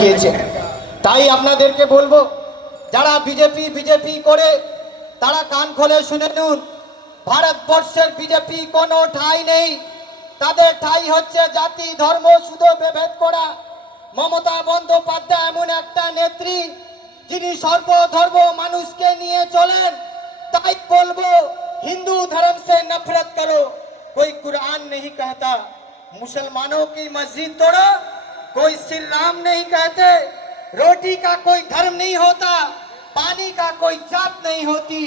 দিয়েছে। তাই আপনাদেরকে বলবো, যারা বিজেপি বিজেপি করে তারা কান খোলে শুনে নিন, ভারতবর্ষের বিজেপি কোনো ঠাঁই নেই। তাদের ঠাঁই হচ্ছে জাতি ধর্ম শুধু বিভেদ করা। মমতা বন্দ্যোপাধ্যায় এমন একটা নেত্রী যিনি সর্বধর্ম মানুষকে নিয়ে চলেন। তাই বলবো, हिंदू धर्म से नफरत करो, कोई कुरान नहीं कहता। मुसलमानों की मस्जिद तोड़ो, कोई श्री राम नहीं कहते। रोटी का कोई धर्म नहीं होता, पानी का कोई जात नहीं होती।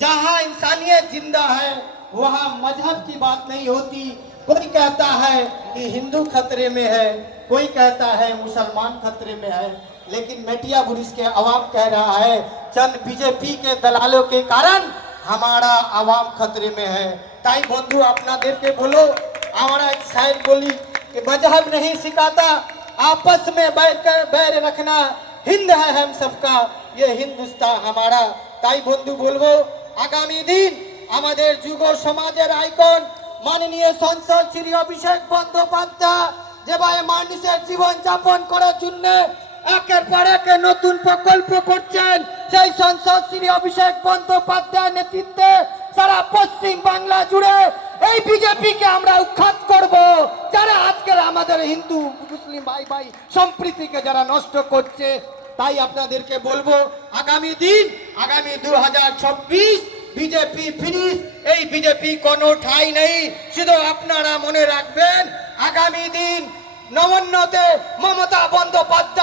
जहाँ इंसानियत जिंदा है वहाँ मजहब की बात नहीं होती। कोई कहता है कि हिंदू खतरे में है, कोई कहता है मुसलमान खतरे में है, लेकिन मेटिया बुरिश के अवाम कह रहा है चंद बीजेपी के दलालों के कारण हमारा आवाम खतरे में है। ताई बंधु আপনাদেরকে বলো, हमारा एक शायर बोली कि मजहब नहीं सिखाता आपस में बैठकर बैर रखना, हिंद है हम सबका ये हिंदुस्तान हमारा। ताई बंधु बोलबो, आगामी दिन আমাদের যুব সমাজের আইকন মাননীয় সংসদ শ্রী অভিষেক বন্দ্যোপাধ্যায় যেভাবে মানুষের জীবন যাপন করার জন্য একের পর এক নতুন প্রকল্প করছেন, সেই সংসদ শ্রী অভিষেক বন্দ্যোপাধ্যায় নেতৃত্বে সারা পশ্চিম বাংলা জুড়ে এই বিজেপিকে আমরা উৎখাত করব, যারা আজকের আমাদের হিন্দু মুসলিম ভাই ভাই সম্প্রীতিকে যারা নষ্ট করছে। তাই আপনাদেরকে বলবো, আগামী দিন আগামী 2026 বিজেপি ফিনিশ। এই বিজেপি কোনো ঠাঁই নেই। শুধু আপনারা মনে রাখবেন, আগামী দিন নবান্নতে মমতা বন্দ্যোপাধ্যায়